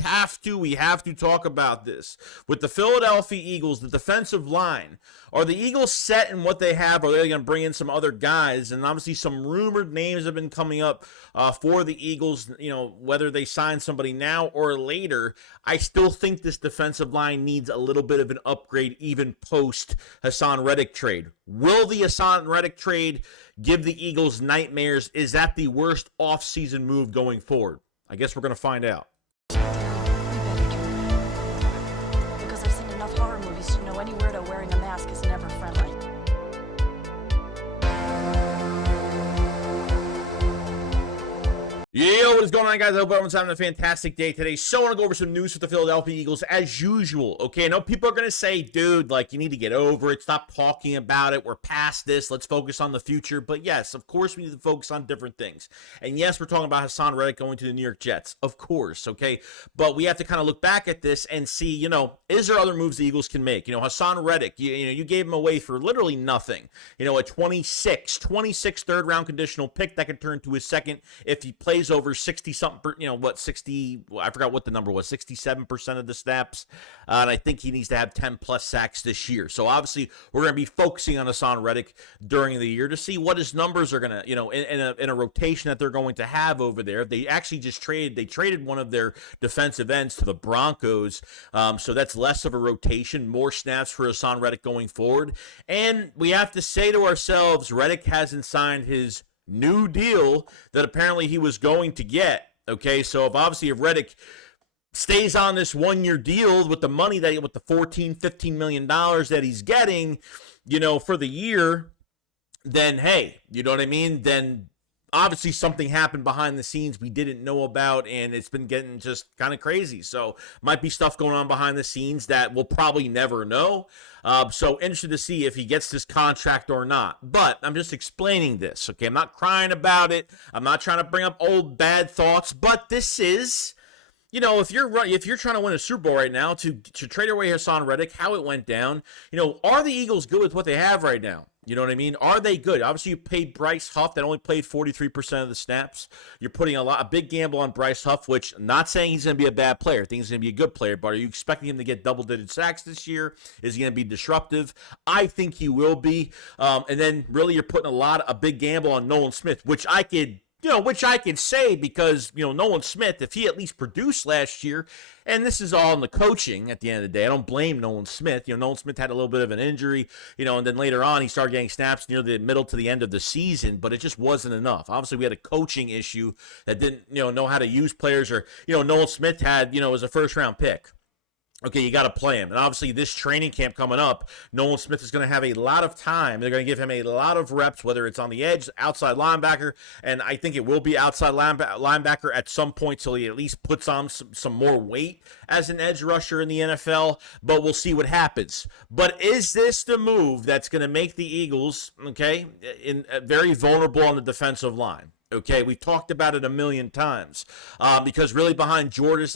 have to talk about this. With the Philadelphia Eagles, the defensive line, are the Eagles set in what they have? Or are they going to bring in some other guys? And obviously some rumored names have been coming up for the Eagles, whether they sign somebody now or later. I still think this defensive line needs a little bit of an upgrade even post HaasonReddick trade. Will the HaasonReddick trade give the Eagles nightmares? Is that the worst offseason move going forward? I guess we're going to find out. Because I've seen enough horror movies to know any weirdo wearing a mask is never friendly. Yo, what is going on, guys? I hope everyone's having a fantastic day today. So I want to go over some news for the Philadelphia Eagles as usual. Okay, I know people are going to say, dude, you need to get over it. Stop talking about it. We're past this. Let's focus on the future. But yes, of course, we need to focus on different things. And yes, we're talking about HaasonReddick going to the New York Jets. Of course, okay? But we have to kind of look back at this and see, is there other moves the Eagles can make? HaasonReddick, you gave him away for literally nothing. A 26 third-round conditional pick that could turn to his second if he plays over 60-something, 60, I forgot what the number was, 67% of the snaps, and I think he needs to have 10-plus sacks this year. So obviously, we're going to be focusing on HaasonReddick during the year to see what his numbers are going to, in a rotation that they're going to have over there. They actually just traded one of their defensive ends to the Broncos, so that's less of a rotation, more snaps for HaasonReddick going forward. And we have to say to ourselves, Reddick hasn't signed his new deal that apparently he was going to get. Okay, so if Reddick stays on this 1-year deal with the money with the $14-15 million that he's getting, for the year, then hey, you know what I mean? Then obviously something happened behind the scenes we didn't know about, and it's been getting just kind of crazy. So might be stuff going on behind the scenes that we'll probably never know. So interested to see if he gets this contract or not. But I'm just explaining this, okay? I'm not crying about it. I'm not trying to bring up old bad thoughts. But this is, if you're trying to win a Super Bowl right now, to trade away HaasonReddick, how it went down, are the Eagles good with what they have right now? You know what I mean? Are they good? Obviously, you paid Bryce Huff that only played 43% of the snaps. You're putting a big gamble on Bryce Huff, which I'm not saying he's going to be a bad player. I think he's going to be a good player, but are you expecting him to get double-digit sacks this year? Is he going to be disruptive? I think he will be. And then really you're putting a big gamble on Nolan Smith, which I could say because, Nolan Smith, if he at least produced last year, and this is all in the coaching at the end of the day, I don't blame Nolan Smith. Nolan Smith had a little bit of an injury, and then later on he started getting snaps near the middle to the end of the season, but it just wasn't enough. Obviously, we had a coaching issue that didn't, know how to use players, or, Nolan Smith had, was a first-round pick. Okay, you got to play him. And obviously, this training camp coming up, Nolan Smith is going to have a lot of time. They're going to give him a lot of reps, whether it's on the edge, outside linebacker, and I think it will be outside linebacker at some point till he at least puts on some more weight as an edge rusher in the NFL, but we'll see what happens. But is this the move that's going to make the Eagles, okay, very vulnerable on the defensive line? Okay, we've talked about it a million times because really behind Jordan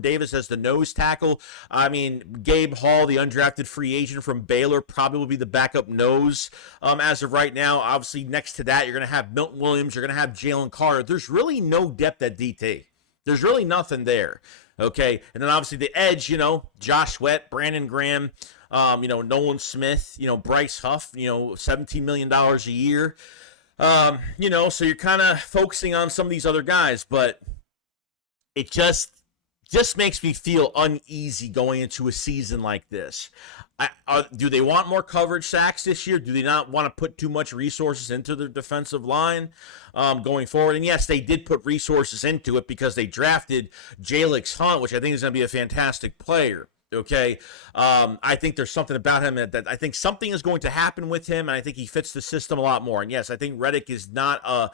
Davis as the nose tackle, I mean, Gabe Hall, the undrafted free agent from Baylor, probably will be the backup nose as of right now. Obviously, next to that, you're going to have Milton Williams, you're going to have Jalen Carter. There's really no depth at DT. There's really nothing there. Okay, and then obviously the edge, Josh Sweat, Brandon Graham, Nolan Smith, Bryce Huff, $17 million a year. So you're kind of focusing on some of these other guys, but it just makes me feel uneasy going into a season like this. Do they want more coverage sacks this year? Do they not want to put too much resources into their defensive line going forward? And yes, they did put resources into it because they drafted Jalix Hunt, which I think is going to be a fantastic player. Okay, I think there's something about him that I think something is going to happen with him, and I think he fits the system a lot more. And yes, I think Reddick is not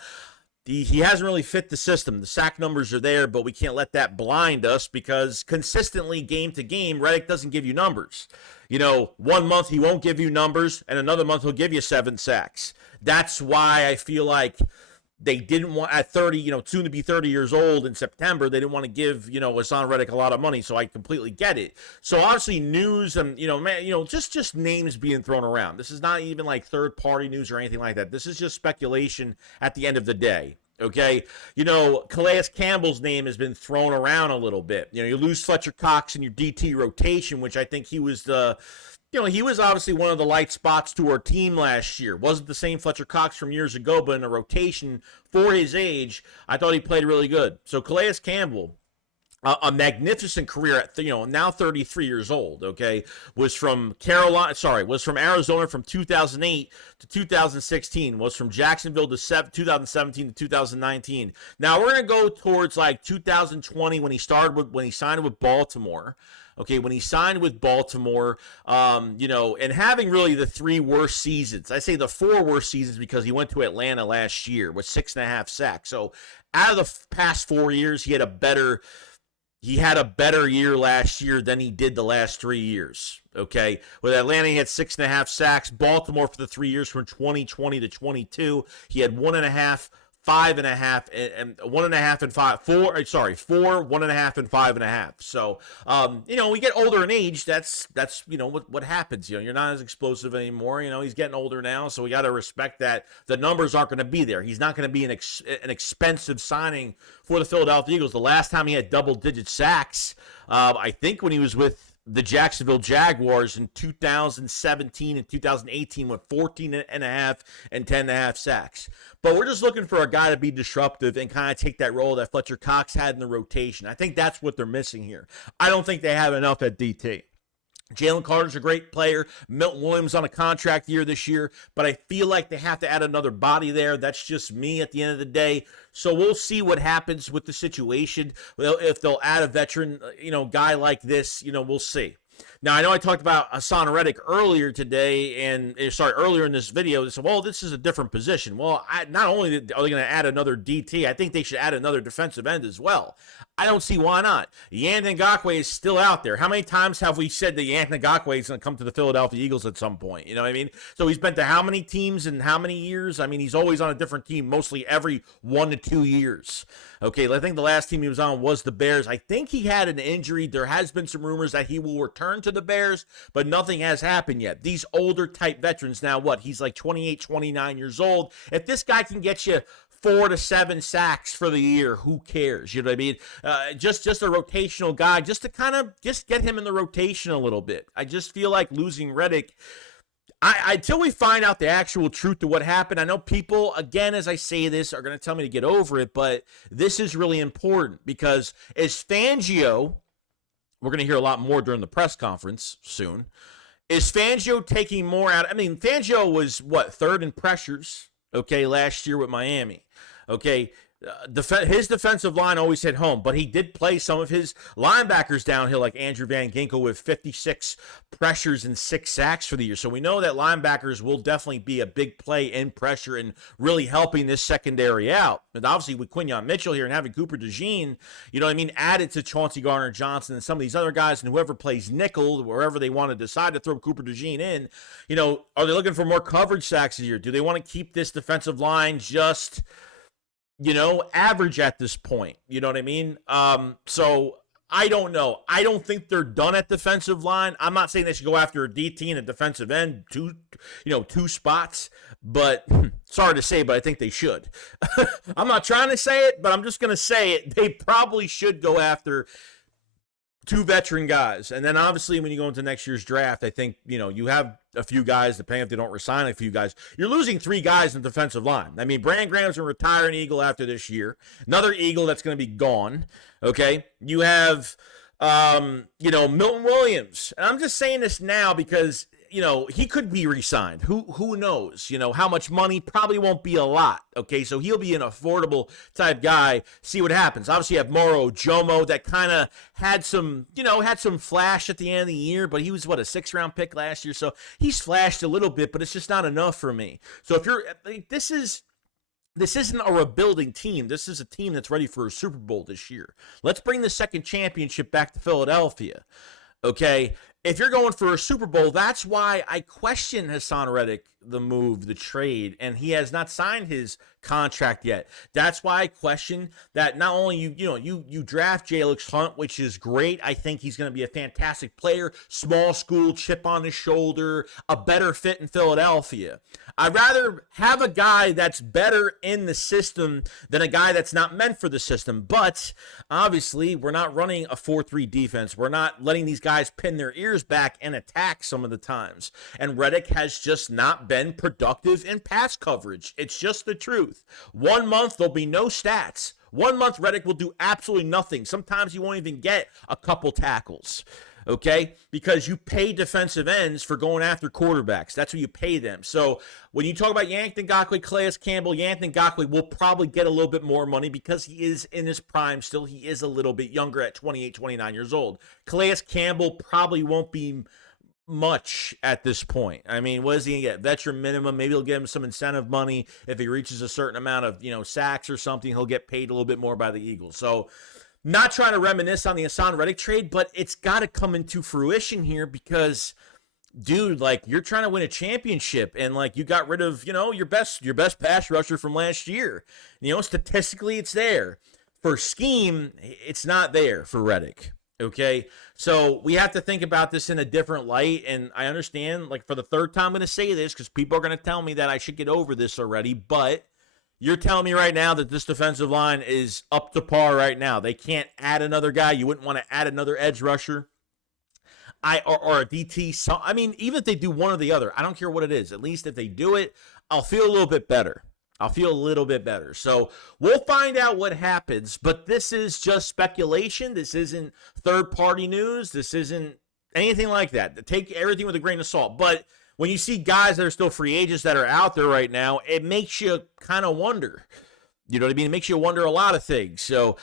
he hasn't really fit the system. The sack numbers are there, but we can't let that blind us because consistently, game to game, Reddick doesn't give you numbers. 1 month he won't give you numbers, and another month he'll give you 7 sacks. That's why I feel like they didn't want, at 30, soon to be 30 years old in September, they didn't want to give, HaasonReddick a lot of money, so I completely get it. So obviously news and, just names being thrown around. This is not even like third-party news or anything like that. This is just speculation at the end of the day. Okay, Calais Campbell's name has been thrown around a little bit. You lose Fletcher Cox in your DT rotation, which I think he was he was obviously one of the light spots to our team last year. Wasn't the same Fletcher Cox from years ago, but in a rotation for his age, I thought he played really good. So Calais Campbell, a magnificent career at now 33 years old. Okay, was from Arizona from 2008 to 2016. Was from Jacksonville to 2017 to 2019. Now we're gonna go towards like 2020 when he signed with Baltimore. Okay, when he signed with Baltimore, and having really the 3 worst seasons. I say the 4 worst seasons because he went to Atlanta last year with 6.5 sacks. So out of the past 4 years, he had a better year last year than he did the last 3 years. Okay, with Atlanta, he had 6.5 sacks. Baltimore for the 3 years from 2020 to 22, he had 1.5, 5.5, and 1.5 and 5, 4, 1.5 and 5.5. So, we get older in age. That's what happens. You're not as explosive anymore. He's getting older now, so we got to respect that. The numbers aren't going to be there. He's not going to be an expensive signing for the Philadelphia Eagles. The last time he had double-digit sacks, I think when he was with the Jacksonville Jaguars in 2017 and 2018 with 14.5 and 10.5 sacks. But we're just looking for a guy to be disruptive and kind of take that role that Fletcher Cox had in the rotation. I think that's what they're missing here. I don't think they have enough at DT. Jalen Carter's a great player. Milton Williams on a contract year this year, but I feel like they have to add another body there. That's just me at the end of the day. So we'll see what happens with the situation. Well, if they'll add a veteran, guy like this, we'll see. Now, I know I talked about HaasonReddick earlier in this video. They said, well, this is a different position. Well, not only are they going to add another DT, I think they should add another defensive end as well. I don't see why not. Yannick Ngakoue is still out there. How many times have we said that Yannick Ngakoue is going to come to the Philadelphia Eagles at some point? You know what I mean? So he's been to how many teams in how many years? I mean, he's always on a different team, mostly every 1 to 2 years. Okay, I think the last team he was on was the Bears. I think he had an injury. There has been some rumors that he will return to the Bears, but nothing has happened yet. These older type veterans now, he's like 28, 29 years old. If this guy can get you 4 to 7 sacks for the year, who cares? You know what I mean? Just a rotational guy, just to kind of just get him in the rotation a little bit. I just feel like losing Reddick, until we find out the actual truth to what happened. I know people, again, as I say this, are going to tell me to get over it, but this is really important because as Fangio, we're going to hear a lot more during the press conference soon, is Fangio taking more out? I mean, Fangio was, 3rd in pressures, last year with Miami. Okay, his defensive line always hit home, but he did play some of his linebackers downhill, like Andrew Van Ginkel with 56 pressures and 6 sacks for the year. So we know that linebackers will definitely be a big play in pressure and really helping this secondary out. And obviously with Quinyon Mitchell here and having Cooper DeJean, added to Chauncey Gardner-Johnson and some of these other guys, and whoever plays nickel, wherever they want to decide to throw Cooper DeJean in, are they looking for more coverage sacks this year? Do they want to keep this defensive line just average at this point? You know what I mean? So I don't know. I don't think they're done at defensive line. I'm not saying they should go after a DT and a defensive end, two spots, but sorry to say, but I think they should. I'm not trying to say it, but I'm just going to say it. They probably should go after 2 veteran guys. And then obviously when you go into next year's draft, I think, you have a few guys, depending if they don't resign a few guys. You're losing 3 guys in the defensive line. I mean, Brandon Graham's going to retire an Eagle after this year. Another Eagle that's going to be gone. Okay. You have, Milton Williams. And I'm just saying this now because, he could be re-signed. Who knows? How much money? Probably won't be a lot. Okay, so he'll be an affordable type guy. See what happens. Obviously, you have Moro Jomo that kind of had some flash at the end of the year, but he was a 6th-round pick last year, so he's flashed a little bit, but it's just not enough for me. So if you're this isn't a rebuilding team. This is a team that's ready for a Super Bowl this year. Let's bring the second championship back to Philadelphia. Okay, if you're going for a Super Bowl, that's why I question HaasonReddick the move, the trade, and he has not signed his contract yet. That's why I question that. Not only you draft Jalix Hunt, which is great. I think he's going to be a fantastic player, small school, chip on his shoulder, a better fit in Philadelphia. I'd rather have a guy that's better in the system than a guy that's not meant for the system. But obviously, we're not running a 4-3 defense. We're not letting these guys pin their ears back and attack some of the times. And Reddick has just not been productive in pass coverage. It's just the truth. 1 month, there'll be no stats. 1 month, Reddick will do absolutely nothing. Sometimes he won't even get a couple tackles, okay? Because you pay defensive ends for going after quarterbacks. That's what you pay them. So when you talk about Yannick Ngakoue, Calais Cambell, Yannick Ngakoue will probably get a little bit more money because he is in his prime still. He is a little bit younger at 28, 29 years old. Calais Cambell probably won't be much at this point. I mean, what is he gonna get? Veteran minimum. Maybe he'll give him some incentive money if he reaches a certain amount of sacks or something. He'll get paid a little bit more by the Eagles. So, not trying to reminisce on the HaasonReddick trade, but it's got to come into fruition here because, dude, like you're trying to win a championship, and like you got rid of your best pass rusher from last year. Statistically, it's there. For scheme, it's not there for Reddick. Okay, so we have to think about this in a different light, and I understand, like, for the third time I'm going to say this because people are going to tell me that I should get over this already, but you're telling me right now that this defensive line is up to par right now. They can't add another guy. You wouldn't want to add another edge rusher or a DT. So, I mean, even if they do one or the other, I don't care what it is. At least if they do it, I'll feel a little bit better. So we'll find out what happens, but this is just speculation. This isn't third-party news. This isn't anything like that. Take everything with a grain of salt. But when you see guys that are still free agents that are out there right now, it makes you kind of wonder. You know what I mean? It makes you wonder a lot of things. So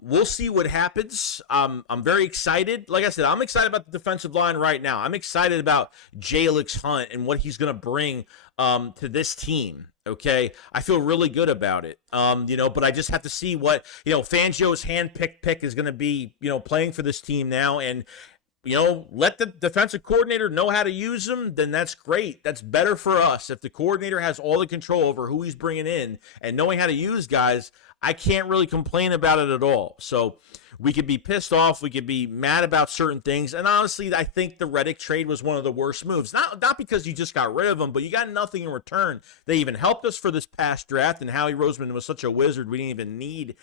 we'll see what happens. I'm very excited. Like I said, I'm excited about the defensive line right now. I'm excited about Jalix Hunt and what he's going to bring to this team. Okay, I feel really good about it. But I just have to see what Fangio's handpicked pick is going to be. Playing for this team now, and let the defensive coordinator know how to use them. Then that's great. That's better for us. If the coordinator has all the control over who he's bringing in and knowing how to use guys, I can't really complain about it at all. So we could be pissed off. We could be mad about certain things. And honestly, I think the Reddick trade was one of the worst moves. Not because you just got rid of him, but you got nothing in return. They even helped us for this past draft, and Howie Roseman was such a wizard. We didn't even need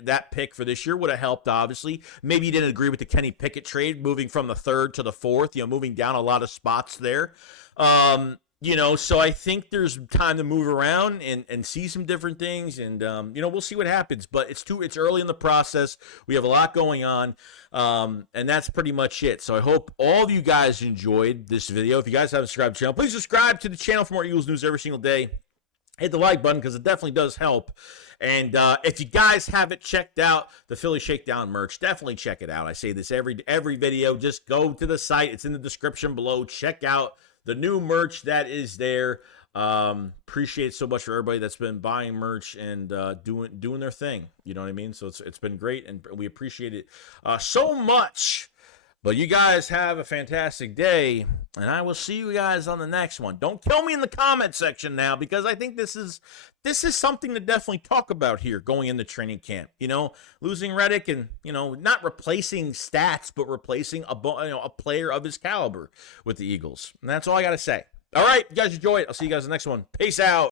that pick for this year. Would have helped, obviously. Maybe you didn't agree with the Kenny Pickett trade, moving from the 3rd to the 4th, moving down a lot of spots there. So I think there's time to move around and see some different things, and we'll see what happens. But it's early in the process. We have a lot going on, and that's pretty much it. So I hope all of you guys enjoyed this video. If you guys haven't subscribed to the channel, please subscribe to the channel for more Eagles news every single day. Hit the like button because it definitely does help. And if you guys haven't checked out the Philly Shakedown merch, definitely check it out. I say this every video. Just go to the site. It's in the description below. Check out the new merch that is there. Appreciate so much for everybody that's been buying merch and doing their thing. You know what I mean? So it's been great, and we appreciate it so much. But you guys have a fantastic day, and I will see you guys on the next one. Don't kill me in the comment section now, because I think this is something to definitely talk about here going into training camp. Losing Reddick and, not replacing stats, but replacing a player of his caliber with the Eagles. And that's all I got to say. All right, you guys enjoy it. I'll see you guys in the next one. Peace out.